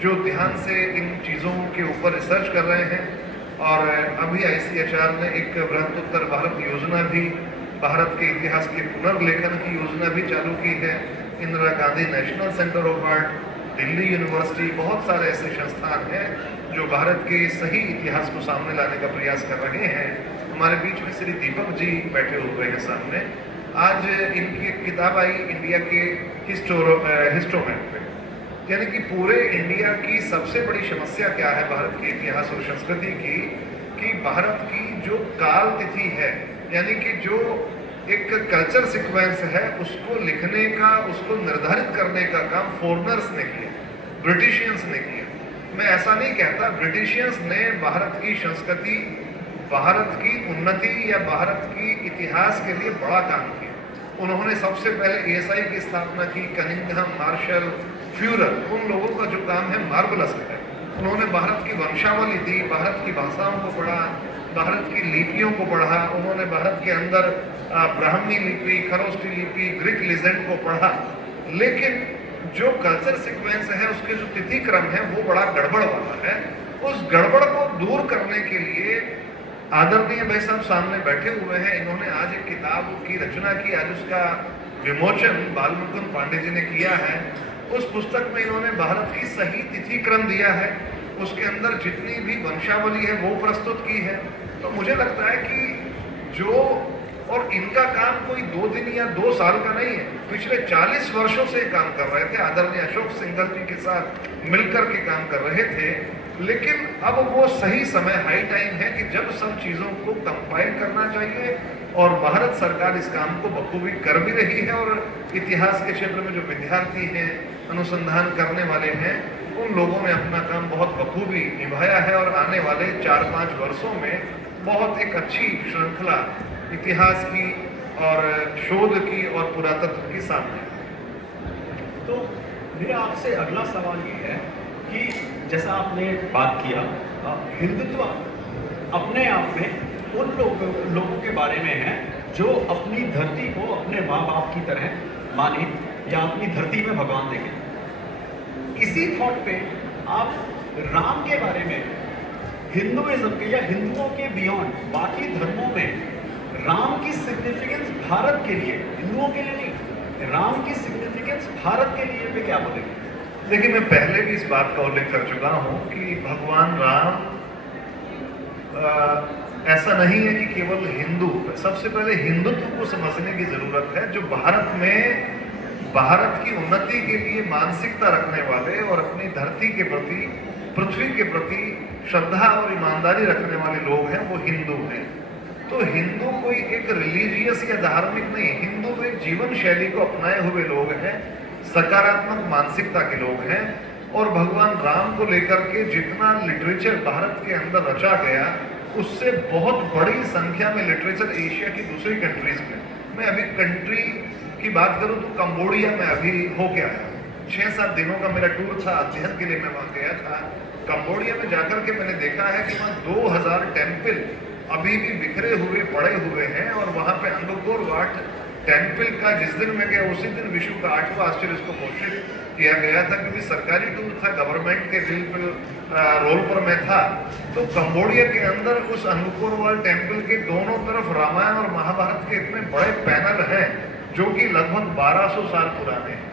जो ध्यान से इन चीज़ों के ऊपर रिसर्च कर रहे हैं। और अभी ICHR ने एक बृहत्तर भारत योजना भी, भारत के इतिहास के पुनर्लेखन की योजना भी चालू की है। Indira Gandhi national centre of art, Delhi university, बहुत सारे ऐसे संस्थान हैं जो भारत के सही इतिहास को सामने लाने का प्रयास कर रहे हैं। हमारे बीच में श्री दीपक जी बैठे हुए हैं सामने। आज इनकी एक किताब आई इंडिया के हिस्टोमैप पे, यानी कि पूरे इंडिया की सबसे बड़ी समस्या क्या है भारत के इतिहास और संस्कृति की, कि भारत की जो काल तिथि है, यानी कि जो एक कल्चर सीक्वेंस है, उसको लिखने का, उसको निर्धारित करने का काम फॉरेनर्स ने किया, ब्रिटिशियंस ने किया। मैं ऐसा नहीं कहता, ब्रिटिशियंस ने भारत की संस्कृति, भारत की उन्नति या भारत की इतिहास के लिए बड़ा काम किया। उन्होंने सबसे पहले ASI की स्थापना की, कनिंघम, मार्शल, फ्यूरर, उन लोगों का जो काम है मार्वलस है। उन्होंने भारत की वंशावली दी, भारत की भाषाओं को पढ़ा, भारत की लिपियों को पढ़ा। उन्होंने भारत के अंदर ब्राह्मी लिपि, खरोष्टी लिपि, ग्रीक लीजेंड को पढ़ा। लेकिन जो कल्चर सीक्वेंस है, उसके जो तिथि क्रम है, वो बड़ा गड़बड़ वाला है। उस गड़बड़ को दूर करने के लिए आदरणीय भाई साहब सामने बैठे हुए हैं। इन्होंने आज एक किताब की रचना की, आज उसका विमोचन बालमुकुंद पांडे जी ने किया है। उस पुस्तक में इन्होंने भारत की सही तिथि क्रम दिया है, उसके अंदर जितनी भी वंशावली है वो प्रस्तुत की है। तो मुझे लगता है कि जो, और इनका काम कोई 2 दिन या 2 साल का नहीं है, पिछले 40 वर्षों से काम कर रहे थे। आदरणीय अशोक सिंघल जी के साथ मिलकर के काम कर रहे थे। लेकिन अब वो सही समय, हाई टाइम है कि जब सब चीज़ों को कंपाइल करना चाहिए, और भारत सरकार इस काम को बखूबी कर भी रही है। और इतिहास के क्षेत्र में जो विद्यार्थी हैं, अनुसंधान करने वाले हैं, उन लोगों ने अपना काम बहुत बखूबी निभाया है। और आने वाले 4-5 वर्षों में बहुत एक अच्छी श्रृंखला इतिहास की और शोध की और पुरातत्व की सामने। तो मेरा आपसे अगला सवाल ये है कि जैसा आपने बात किया, हिंदुत्व अपने आप में उन लोगों के बारे में है जो अपनी धरती को अपने माँ बाप की तरह माने या अपनी धरती में भगवान देखें। इसी थॉट पे आप राम के बारे में, हिंदुइज्म के या हिंदुओं के बियॉन्ड बाकी धर्मों में राम की सिग्निफिकेंस भारत के लिए, हिंदुओं के लिए नहीं, राम की सिग्निफिकेंस भारत के लिए पे क्या बोलेंगे? देखिए, मैं पहले भी इस बात का उल्लेख कर चुका हूँ कि भगवान राम ऐसा नहीं है कि केवल हिंदू। सबसे पहले हिंदुत्व को समझने की जरूरत है। जो भारत में भारत की उन्नति के लिए मानसिकता रखने वाले और अपनी धरती के प्रति, पृथ्वी के प्रति श्रद्धा और ईमानदारी रखने वाले लोग हैं, वो हिंदू हैं। तो हिंदू कोई एक रिलीजियस या धार्मिक नहीं, हिंदू तो एक जीवन शैली को अपनाए हुए लोग हैं, सकारात्मक मानसिकता के लोग हैं। और भगवान राम को लेकर के जितना लिटरेचर भारत के अंदर रचा गया, उससे बहुत बड़ी संख्या में लिटरेचर एशिया की दूसरी कंट्रीज में। मैं अभी कंट्री की बात करूं तो कंबोडिया में अभी हो गया है, 6-7 दिनों का मेरा टूर था, अध्ययन के लिए मैं वहाँ गया था। कंबोडिया में जाकर के मैंने देखा है कि वहाँ 2000 टेम्पल अभी भी बिखरे हुए पड़े हुए हैं। और वहाँ पे अंगकोर वाट टेम्पल का जिस दिन मैं गया, उसी दिन विश्व का 8वां आश्चर्य इसको घोषित किया गया था, क्योंकि सरकारी टूर था, गवर्नमेंट के रोल पर मैं था। तो कंबोडिया के अंदर उस अंगकोर वाट टेम्पल के दोनों तरफ रामायण और महाभारत के इतने बड़े पैनल हैं जो कि लगभग 1200 साल पुराने हैं।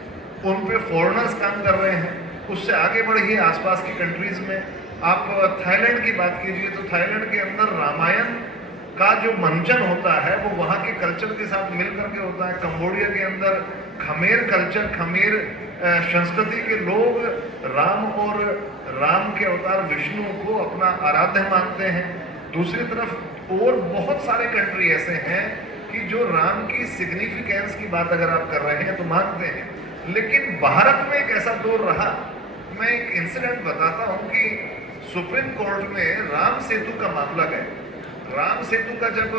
उन पे फॉरेनर्स काम कर रहे हैं। उससे आगे बढ़िए आसपास की कंट्रीज में, आप थाईलैंड की बात कीजिए तो थाईलैंड के अंदर रामायण का जो मंचन होता है वो वहाँ के कल्चर के साथ मिल करके होता है। कंबोडिया के अंदर खमेर कल्चर, खमेर संस्कृति के लोग राम और राम के अवतार विष्णु को अपना आराध्य मानते हैं। दूसरी तरफ और बहुत सारे कंट्री ऐसे हैं कि जो राम की सिग्निफिकेंस की बात अगर आप कर रहे हैं तो मानते हैं, लेकिन भारत में एक ऐसा दौर रहा। मैं एक इंसिडेंट बताता हूं कि सुप्रीम कोर्ट में राम सेतु का मामला गया। राम सेतु का जब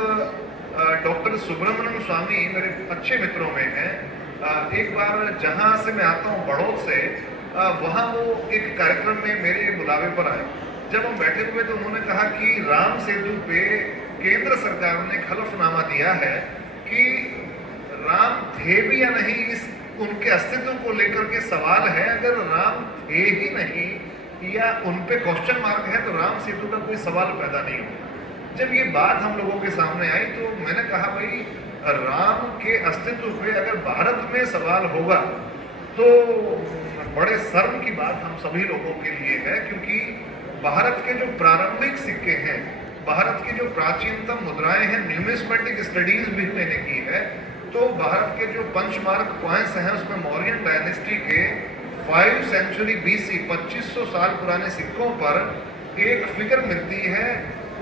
डॉक्टर सुब्रमण्यम स्वामी मेरे अच्छे मित्रों में हैं, एक बार जहां से मैं आता हूं बड़ौद से, वहां वो एक कार्यक्रम में मेरे बुलावे पर आए। जब हम बैठे हुए तो उन्होंने कहा कि राम सेतु पे केंद्र सरकार ने हलफनामा दिया है कि राम थे भी या नहीं, इस उनके अस्तित्व को लेकर के सवाल है। अगर राम थे ही नहीं या उन पे क्वेश्चन मार्क है तो राम सेतु का कोई सवाल पैदा नहीं होगा। जब ये बात हम लोगों के सामने आई तो मैंने कहा भाई, राम के अस्तित्व पे अगर भारत में सवाल होगा तो बड़े शर्म की बात हम सभी लोगों के लिए है, क्योंकि भारत के जो प्रारंभिक सिक्के हैं, भारत की जो प्राचीनतम मुद्राएं हैं, न्यूमिस्मेटिक स्टडीज भी मैंने की है, तो भारत के जो पंचमार्क कॉइन्स हैं उसमें मौर्यन डायनेस्टी के 5 सेंचुरी BC 2500 साल पुराने सिक्कों पर एक फिगर मिलती है,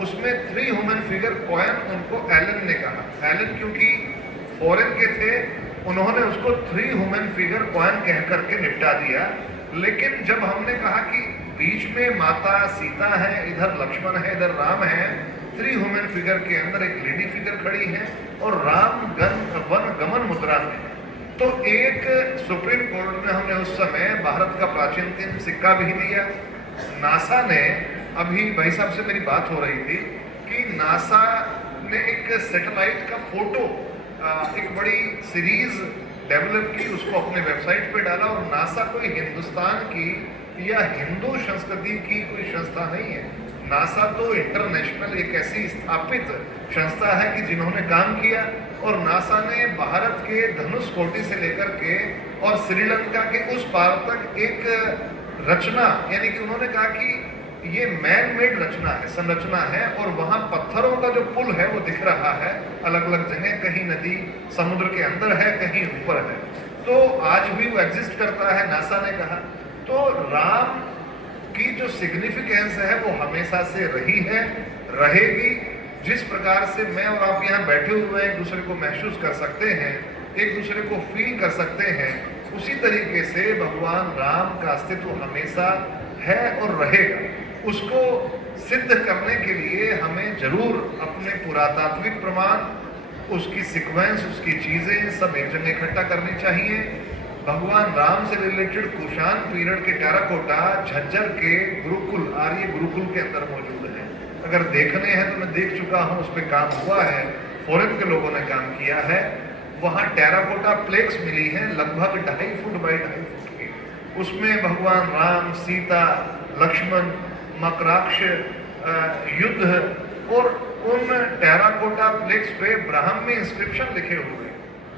उसमें 3 ह्यूमन फिगर कॉइन, उनको एलन ने कहा। एलन क्योंकि फॉरेन के थे, उन्होंने उसको 3 ह्यूमन फिगर कॉइन कह करके निपटा दिया। लेकिन जब हमने कहा कि बीच में माता सीता है, इधर लक्ष्मण है, इधर राम है, 3 ह्यूमन फिगर के अंदर एक लेडी फिगर खड़ी है और राम वन गमन मुद्रा में, तो एक सुप्रीम कोर्ट में हमने उस समय भारत का प्राचीनतम सिक्का भी दिया। नासा ने, अभी भाई साहब से मेरी बात हो रही थी कि नासा ने एक सैटेलाइट का फोटो, एक बड़ी सीरीज डेवलप की, उसको अपने वेबसाइट पे डाला। और नासा कोई हिंदुस्तान की या हिंदू संस्कृति की कोई संस्था नहीं है। नासा तो इंटरनेशनल एक ऐसी स्थापित संस्था है कि जिन्होंने काम किया, और नासा ने भारत के धनुष कोटि से लेकर के और श्रीलंका के उस पार तक एक रचना, यानी कि उन्होंने कहा कि ये मैन मेड रचना है, संरचना है, और वहाँ पत्थरों का जो पुल है वो दिख रहा है अलग अलग जगह, कहीं नदी समुद्र के अंदर है, कहीं ऊपर है, तो आज भी वो एग्जिस्ट करता है, नासा ने कहा। तो राम की जो सिग्निफिकेंस है वो हमेशा से रही है, रहेगी। जिस प्रकार से मैं और आप यहाँ बैठे हुए एक दूसरे को महसूस कर सकते हैं, एक दूसरे को फील कर सकते हैं, उसी तरीके से भगवान राम का अस्तित्व हमेशा है और रहेगा। उसको सिद्ध करने के लिए हमें जरूर अपने पुरातात्विक प्रमाण, उसकी सीक्वेंस, उसकी चीजें सब एक जगह इकट्ठा करनी चाहिए। भगवान राम से रिलेटेड कुषाण पीरियड के टेराकोटा झज्जर के गुरुकुल, आर्य गुरुकुल के अंदर मौजूद है। अगर देखने हैं तो मैं देख चुका हूँ, उस पर काम हुआ है, फॉरेन के लोगों ने काम किया है। वहाँ टेराकोटा प्लेक्स मिली है लगभग 2.5 फुट बाई 2.5 फुट की। उसमें भगवान राम, सीता, लक्ष्मण, मकराक्ष युद्ध, और उन टेराकोटा प्लेक्स पे ब्राह्मी इंस्क्रिप्शन लिखे हुए,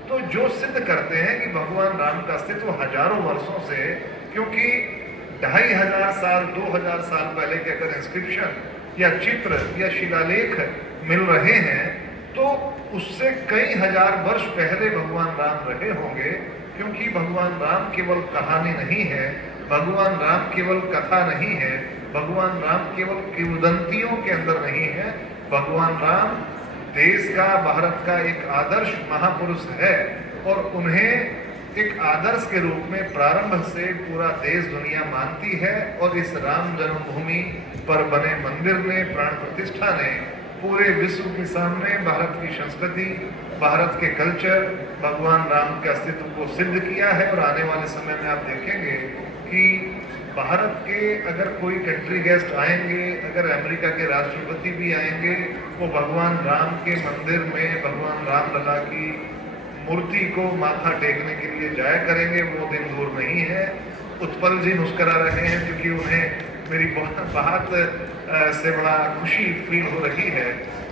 तो जो सिद्ध करते हैं कि भगवान राम का अस्तित्व हजारों वर्षों से, क्योंकि 2500 साल 2000 साल पहले के अगर इंस्क्रिप्शन या चित्र या शिलालेख मिल रहे हैं तो उससे कई हजार वर्ष पहले भगवान राम रहे होंगे। क्योंकि भगवान राम केवल कहानी नहीं है, भगवान राम केवल कथा नहीं है, भगवान राम केवल किंवदंतियों के अंदर नहीं है, भगवान राम देश का, भारत का एक आदर्श महापुरुष है, और उन्हें एक आदर्श के रूप में प्रारंभ से पूरा देश दुनिया मानती है। और इस राम जन्मभूमि पर बने मंदिर ने, प्राण प्रतिष्ठा ने पूरे विश्व के सामने भारत की संस्कृति, भारत के कल्चर, भगवान राम के अस्तित्व को सिद्ध किया है। और आने वाले समय में आप देखेंगे कि भारत के अगर कोई कंट्री गेस्ट आएंगे, अगर अमेरिका के राष्ट्रपति भी आएंगे, वो भगवान राम के मंदिर में भगवान राम लला की मूर्ति को माथा टेकने के लिए जाया करेंगे। वो दिन दूर नहीं है। उत्पल जी मुस्करा रहे हैं क्योंकि उन्हें मेरी बात से बड़ा खुशी फील हो रही है।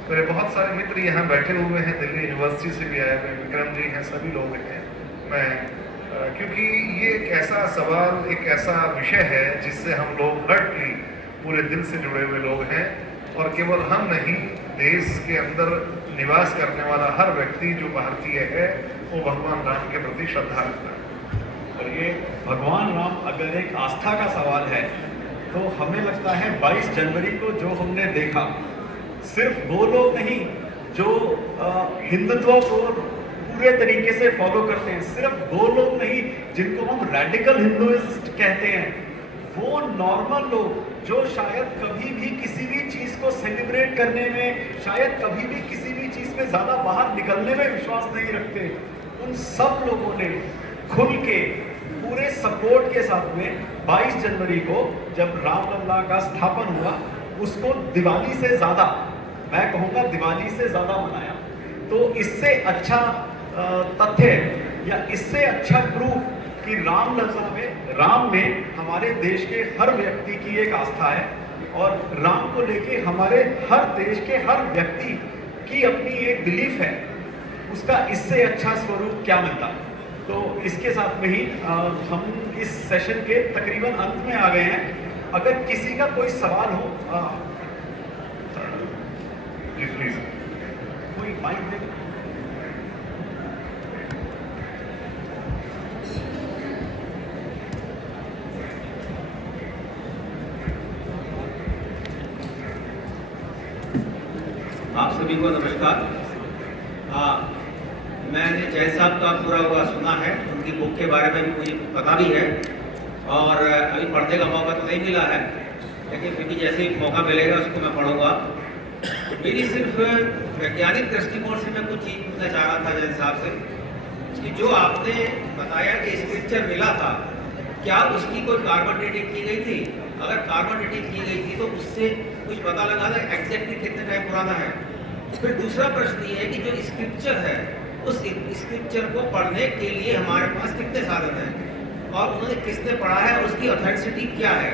मेरे बहुत सारे मित्र यहाँ बैठे हुए हैं, दिल्ली यूनिवर्सिटी से भी आए हुए, विक्रम जी हैं, सभी लोग हैं। मैं क्योंकि ये एक ऐसा सवाल, एक ऐसा विषय है जिससे हम लोग हर्टली पूरे दिल से जुड़े हुए लोग हैं। और केवल हम नहीं, देश के अंदर निवास करने वाला हर व्यक्ति जो भारतीय है वो भगवान राम के प्रति श्रद्धा रखता है। और ये भगवान राम अगर एक आस्था का सवाल है तो हमें लगता है 22 जनवरी को जो हमने देखा, सिर्फ वो लोग नहीं जो हिंदुत्व को पूरे तरीके से फॉलो करते हैं, सिर्फ वो लोग नहीं जिनको हम रैडिकल हिंदुइस्ट कहते हैं, वो नॉर्मल लोग जो शायद कभी भी किसी भी चीज़ को सेलिब्रेट करने में, शायद कभी भी किसी भी चीज़ में ज़्यादा बाहर निकलने में विश्वास नहीं रखते, उन सब लोगों ने खुल के पूरे सपोर्ट के साथ में 22 जनवरी को जब रामलला का स्थापन हुआ, उसको दिवाली से ज़्यादा, मैं कहूँगा दिवाली से ज़्यादा मनाया। तो इससे अच्छा तथ्य या इससे अच्छा प्रूफ कि रामलला में, राम में हमारे देश के हर व्यक्ति की एक आस्था है और राम को लेके हमारे हर देश के हर व्यक्ति की अपनी एक बिलीफ है, उसका इससे अच्छा स्वरूप क्या मिलता। तो इसके साथ में ही हम इस सेशन के तकरीबन अंत में आ गए हैं। अगर किसी का कोई सवाल हो, जी प्लीज। कोई माइक दे। आप सभी को नमस्कार। मैंने जय साहब का पूरा हुआ सुना है, उनकी बुक के बारे में भी मुझे पता भी है और अभी पढ़ने का मौका तो नहीं मिला है, लेकिन फिर भी जैसे ही मौका मिलेगा उसको मैं पढ़ूंगा। मेरी सिर्फ वैज्ञानिक दृष्टिकोण से मैं कुछ चीज़ पूछना चाह रहा था जय साहब से कि जो आपने बताया कि स्क्रिप्चर मिला था, क्या उसकी कोई कार्बन डेटिंग की गई थी? अगर कार्बन डेटिंग की गई थी तो उससे कुछ पता लगा था एग्जैक्टली कितने टाइम पुराना है? फिर दूसरा प्रश्न ये है कि जो स्क्रिप्चर है उस स्क्रिप्चर को पढ़ने के लिए हमारे पास कितने साधन हैं और उन्होंने किसने पढ़ा है, उसकी ऑथेंटिसिटी क्या है,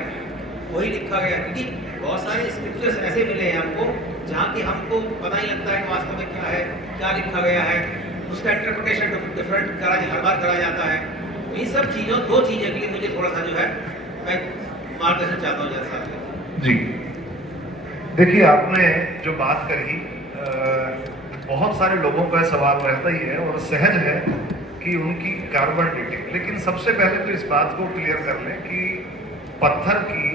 वही लिखा गया। क्योंकि बहुत सारे स्क्रिप्चर्स ऐसे मिले हैं हमको जहाँ कि हमको पता ही लगता है वास्तव में क्या है, क्या लिखा गया है, उसका इंटरप्रिटेशन डिफरेंट हर बार करा जाता है। इन सब चीज़ों, दो चीज़ों के लिए मुझे थोड़ा सा जो है मैं मार्गदर्शन चाहता हूँ जैसा। जी देखिए, आपने जो बात करी, बहुत सारे लोगों का सवाल रहता ही है और सहज है कि उनकी कार्बन डेटिंग, लेकिन सबसे पहले तो इस बात को क्लियर कर लें कि पत्थर की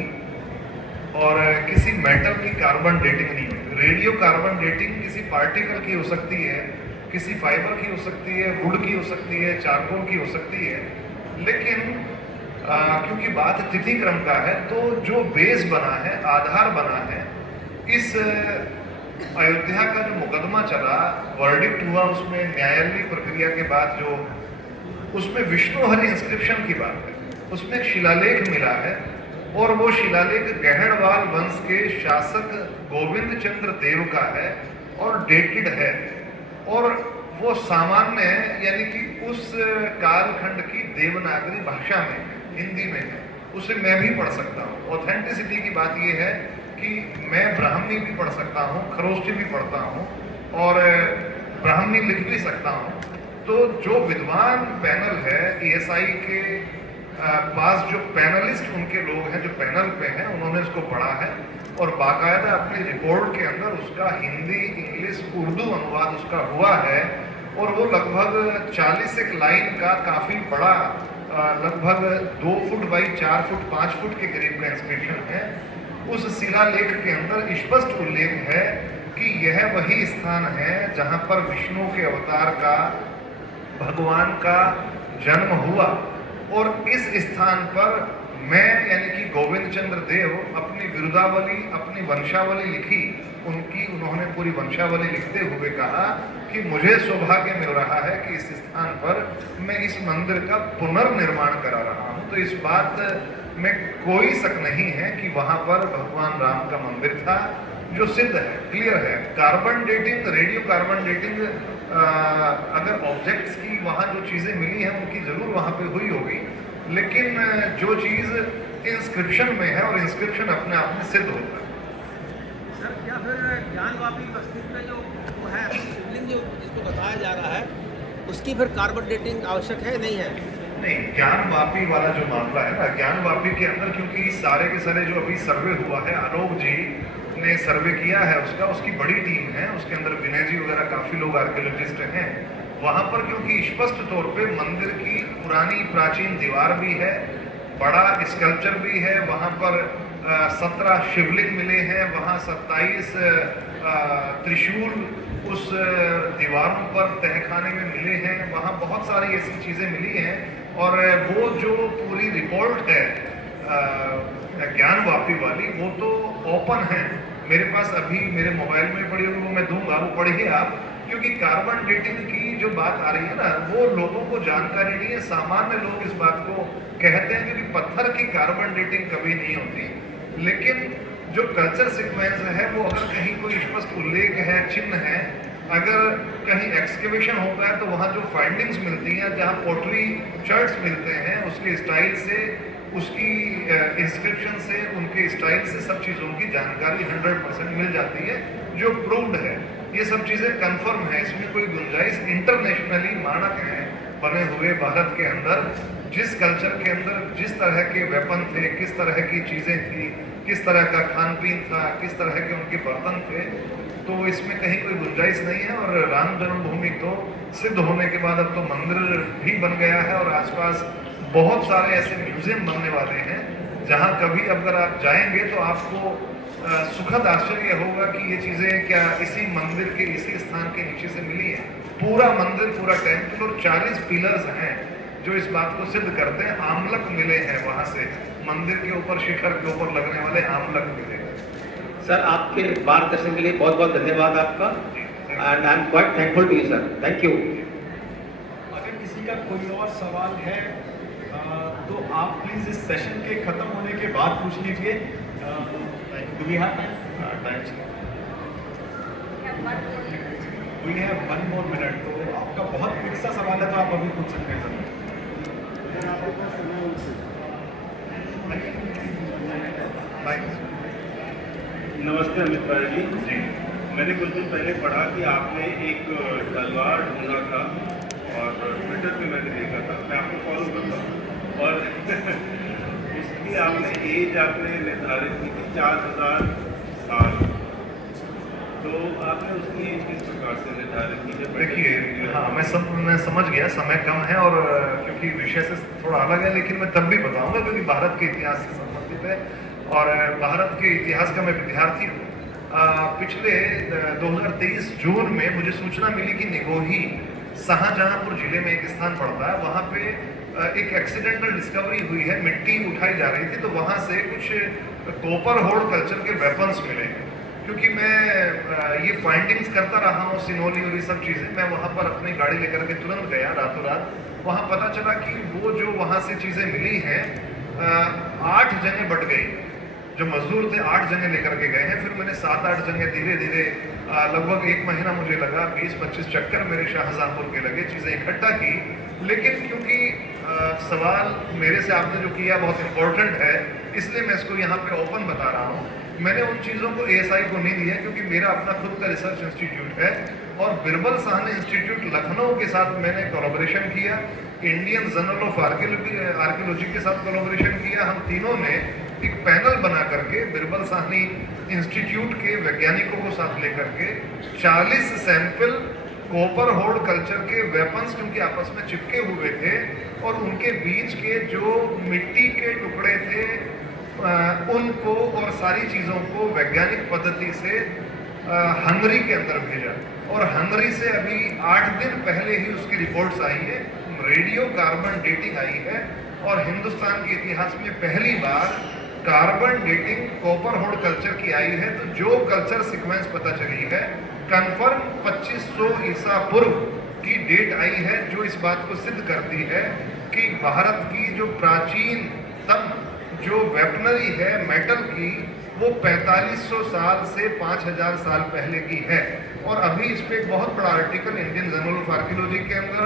और किसी मेटल की कार्बन डेटिंग नहीं है। रेडियो कार्बन डेटिंग किसी पार्टिकल की हो सकती है, किसी फाइबर की हो सकती है, वुड की हो सकती है, चारकोल की हो सकती है, लेकिन क्योंकि बात तिथि क्रम का है तो जो बेस बना है, आधार बना है, इस अयोध्या का जो मुकदमा चला, वर्डिक्ट हुआ, उसमें न्यायालयी प्रक्रिया के बाद जो उसमें विष्णुहरि इंस्क्रिप्शन की बात है, उसमें एक शिलालेख मिला है और वो शिलालेख गहड़वाल वंश के शासक गोविंद चंद्र देव का है और डेटेड है और वो सामान्य है, यानी कि उस कालखंड की देवनागरी भाषा में, हिंदी में है, उसे मैं भी पढ़ सकता हूँ। ऑथेंटिसिटी की बात ये है कि मैं ब्राह्मणी भी पढ़ सकता हूँ, खरोष्ठी भी पढ़ता हूँ और ब्राह्मणी लिख भी सकता हूँ। तो जो विद्वान पैनल है ESI के पास, जो पैनलिस्ट उनके लोग हैं जो पैनल पे हैं, उन्होंने इसको पढ़ा है और बाकायदा अपनी रिपोर्ट के अंदर उसका हिंदी, इंग्लिश, उर्दू अनुवाद उसका हुआ है और वो लगभग 40 एक लाइन का काफ़ी बड़ा, लगभग 2 फुट बाई 4 फुट 5 फुट के करीब का इंस्क्रिप्शन है। उस शिलालेख के अंदर स्पष्ट उल्लेख है कि यह वही स्थान है जहाँ पर विष्णु के अवतार का, भगवान का जन्म हुआ और इस स्थान पर मैं, यानी कि गोविंद चंद्र देव, अपनी विरुदावली, अपनी वंशावली लिखी। उन्होंने पूरी वंशावली लिखते हुए कहा कि मुझे सौभाग्य मिल रहा है कि इस स्थान पर मैं इस मंदिर का पुनर्निर्माण करा रहा हूँ। तो इस बात में कोई शक नहीं है कि वहाँ पर भगवान राम का मंदिर था, जो सिद्ध है, क्लियर है। Carbon dating, radio carbon dating, अगर ऑब्जेक्ट्स की वहाँ जो चीज़ें मिली हैं उनकी जरूर वहाँ पे हुई होगी, लेकिन जो चीज़ इंस्क्रिप्शन में है और इंस्क्रिप्शन अपने आप में सिद्ध होता है। सर, क्या फिर ज्ञानवापी मस्जिद में जो वो है शिवलिंग जो जिसको बताया जा रहा है, उसकी फिर कार्बन डेटिंग आवश्यक है नहीं है? नहीं, ज्ञानवापी वाला जो मामला है ना, ज्ञानवापी के अंदर क्योंकि सारे के सारे जो अभी सर्वे हुआ है, आलोक जी ने सर्वे किया है उसकी बड़ी टीम है, उसके अंदर विनय जी वगैरह काफ़ी लोग आर्कियोलॉजिस्ट हैं। वहाँ पर क्योंकि स्पष्ट तौर पे मंदिर की पुरानी प्राचीन दीवार भी है, बड़ा स्कल्पचर भी है, वहाँ पर 17 शिवलिंग मिले हैं, वहाँ 27 त्रिशूल उस दीवारों पर तहखाने में मिले हैं, वहाँ बहुत सारी ऐसी चीज़ें मिली हैं। और वो जो पूरी रिपोर्ट है ज्ञानवापी वाली, वो तो ओपन है, मेरे पास अभी मेरे मोबाइल में पड़ी हुई, वो मैं दूंगा, वो पढ़िए आप। क्योंकि कार्बन डेटिंग की जो बात आ रही है ना, वो लोगों को जानकारी नहीं है, सामान्य लोग इस बात को कहते हैं क्योंकि पत्थर की कार्बन डेटिंग कभी नहीं होती। लेकिन जो कल्चर सीक्वेंस है वो अगर कहीं कोई स्पष्ट उल्लेख है, चिन्ह है, अगर कहीं एक्सकेवेशन होता है तो वहाँ जो फाइंडिंग्स मिलती हैं, जहाँ पोटरी चर्ट्स मिलते हैं, उसके स्टाइल से, उसकी इंस्क्रिप्शन से, उनके स्टाइल से सब चीज़ों की जानकारी 100% मिल जाती है, जो प्रूव्ड है। ये सब चीज़ें कंफर्म है, इसमें कोई गुंजाइश, इंटरनेशनली मानक हैं बने हुए भारत के अंदर, जिस कल्चर के अंदर जिस तरह के वेपन थे, किस तरह की चीज़ें थी, किस तरह का खान पीन था, किस तरह के उनके बर्तन थे, तो इसमें कहीं कोई गुंजाइश नहीं है। और राम जन्मभूमि तो सिद्ध होने के बाद अब तो मंदिर भी बन गया है और आसपास बहुत सारे ऐसे म्यूजियम बनने वाले हैं, जहां कभी अगर आप जाएंगे तो आपको सुखद आश्चर्य होगा कि ये चीज़ें क्या इसी मंदिर के इसी स्थान के नीचे से मिली है। पूरा मंदिर, पूरा टेम्पल और 40 पिलर्स हैं जो इस बात को सिद्ध करते हैं। आमलक मिले हैं वहाँ से, मंदिर के ऊपर, शिखर के ऊपर लगने वाले आमलक मिले। सर, आपके मार्गदर्शन के लिए बहुत बहुत धन्यवाद आपका, and I am quite thankful to you sir, thank you. अगर किसी का कोई और सवाल है तो आप प्लीज़ इस सेशन के ख़त्म होने के बाद पूछ लीजिए। Do we have time? We have one more minute। तो आपका बहुत क्विक सा सवाल है तो आप अभी पूछ सकते हैं सर। नमस्ते अमित भाई जी। मैंने कुछ दिन पहले पढ़ा कि आपने एक तलवार ढूंढा था और ट्विटर पे मैंने देखा था, मैं आपको फॉलो करता हूँ, और उसकी आपने एज आपने निर्धारित की थी 4000 साल। तो आपने उसकी एज किस प्रकार से निर्धारित की है? देखिए, हाँ, मैं समझ गया, समय कम है और क्योंकि विषय से थोड़ा अलग है, लेकिन मैं तब भी बताऊंगा क्योंकि भारत के इतिहास से संबंधित है और भारत के इतिहास का मैं विद्यार्थी हूँ। पिछले 2023 जून में मुझे सूचना मिली कि निगोही, शाहजहांपुर जिले में एक स्थान पड़ता है, वहाँ पे एक एक्सीडेंटल डिस्कवरी हुई है, मिट्टी उठाई जा रही थी, तो वहाँ से कुछ कॉपर होल्ड कल्चर के वेपन्स मिले। क्योंकि मैं ये फाइंडिंग्स करता रहा हूँ, सिनोली और ये सब चीज़ें, मैं वहाँ पर अपनी गाड़ी लेकर के तुरंत गया रातों रात। वहाँ पता चला कि वो जो वहाँ से चीज़ें मिली हैं 8 जगह बट गई, जो मजदूर थे 8 जगह लेकर के गए हैं। फिर मैंने 7-8 जगह धीरे धीरे लगभग 1 महीना मुझे लगा, 20-25 चक्कर मेरे शाहजहांपुर के लगे, चीज़ें इकट्ठा की। लेकिन क्योंकि सवाल मेरे से आपने जो किया बहुत इम्पोर्टेंट है, इसलिए मैं इसको यहाँ पे ओपन बता रहा हूँ। मैंने उन चीज़ों को ASI को नहीं दिया क्योंकि मेरा अपना खुद का रिसर्च इंस्टीट्यूट है और बिरबल साहनी इंस्टीट्यूट लखनऊ के साथ मैंने कोलैबोरेशन किया, इंडियन जर्नल ऑफ आर्कियोलॉजी के साथ कोलैबोरेशन किया। हम तीनों ने एक पैनल बना करके बिरबल साहनी इंस्टीट्यूट के वैज्ञानिकों को साथ लेकर के 40 सैंपल कॉपर होल्ड कल्चर के वेपन्स, क्योंकि आपस में चिपके हुए थे, और उनके बीच के जो मिट्टी के टुकड़े थे उनको और सारी चीज़ों को वैज्ञानिक पद्धति से हंगरी के अंदर भेजा। और हंगरी से अभी 8 दिन पहले ही उसकी रिपोर्ट्स आई है, रेडियो कार्बन डेटिंग आई है, और हिंदुस्तान के इतिहास में पहली बार carbon dating copper hoard culture की आई है। तो जो कल्चर सीक्वेंस पता चली है, कन्फर्म 2500 ईसा पूर्व की डेट आई है, जो इस बात को सिद्ध करती है कि भारत की जो प्राचीन तब जो वेपनरी है मेटल की, वो 4500 साल से 5000 साल पहले की है। और अभी इस पे एक बहुत बड़ा article Indian journal of archaeology के अंदर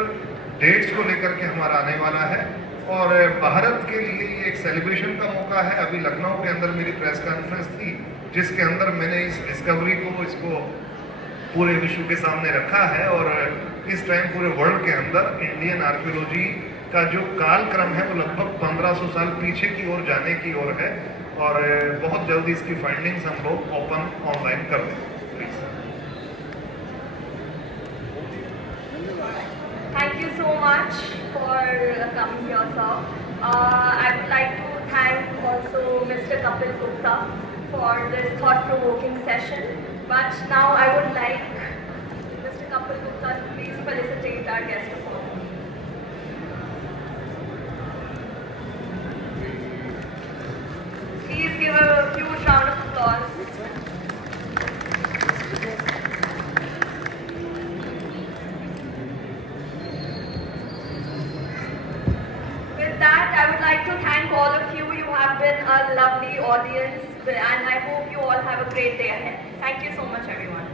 डेट्स को लेकर के हमारा आने वाला है, और भारत के लिए ये एक सेलिब्रेशन का मौका है। अभी लखनऊ के अंदर मेरी प्रेस कॉन्फ्रेंस थी, जिसके अंदर मैंने इस डिस्कवरी को, इसको पूरे विश्व के सामने रखा है। और इस टाइम पूरे वर्ल्ड के अंदर इंडियन आर्कियोलॉजी का जो कालक्रम है वो लगभग 1500 साल पीछे की ओर जाने की ओर है। और बहुत जल्दी इसकी फाइंडिंग्स हम लोग ओपन ऑनलाइन कर देंगे please. Thank you so much for coming here, sir. I would like to thank also Mr. Kapil Gupta for this thought-provoking session. But now I would like Mr. Kapil Gupta to please felicitate our guest of honor. Please give a huge round of applause. With that, I would like to thank all of you. You have been a lovely audience, and I hope you all have a great day ahead. Thank you so much, everyone.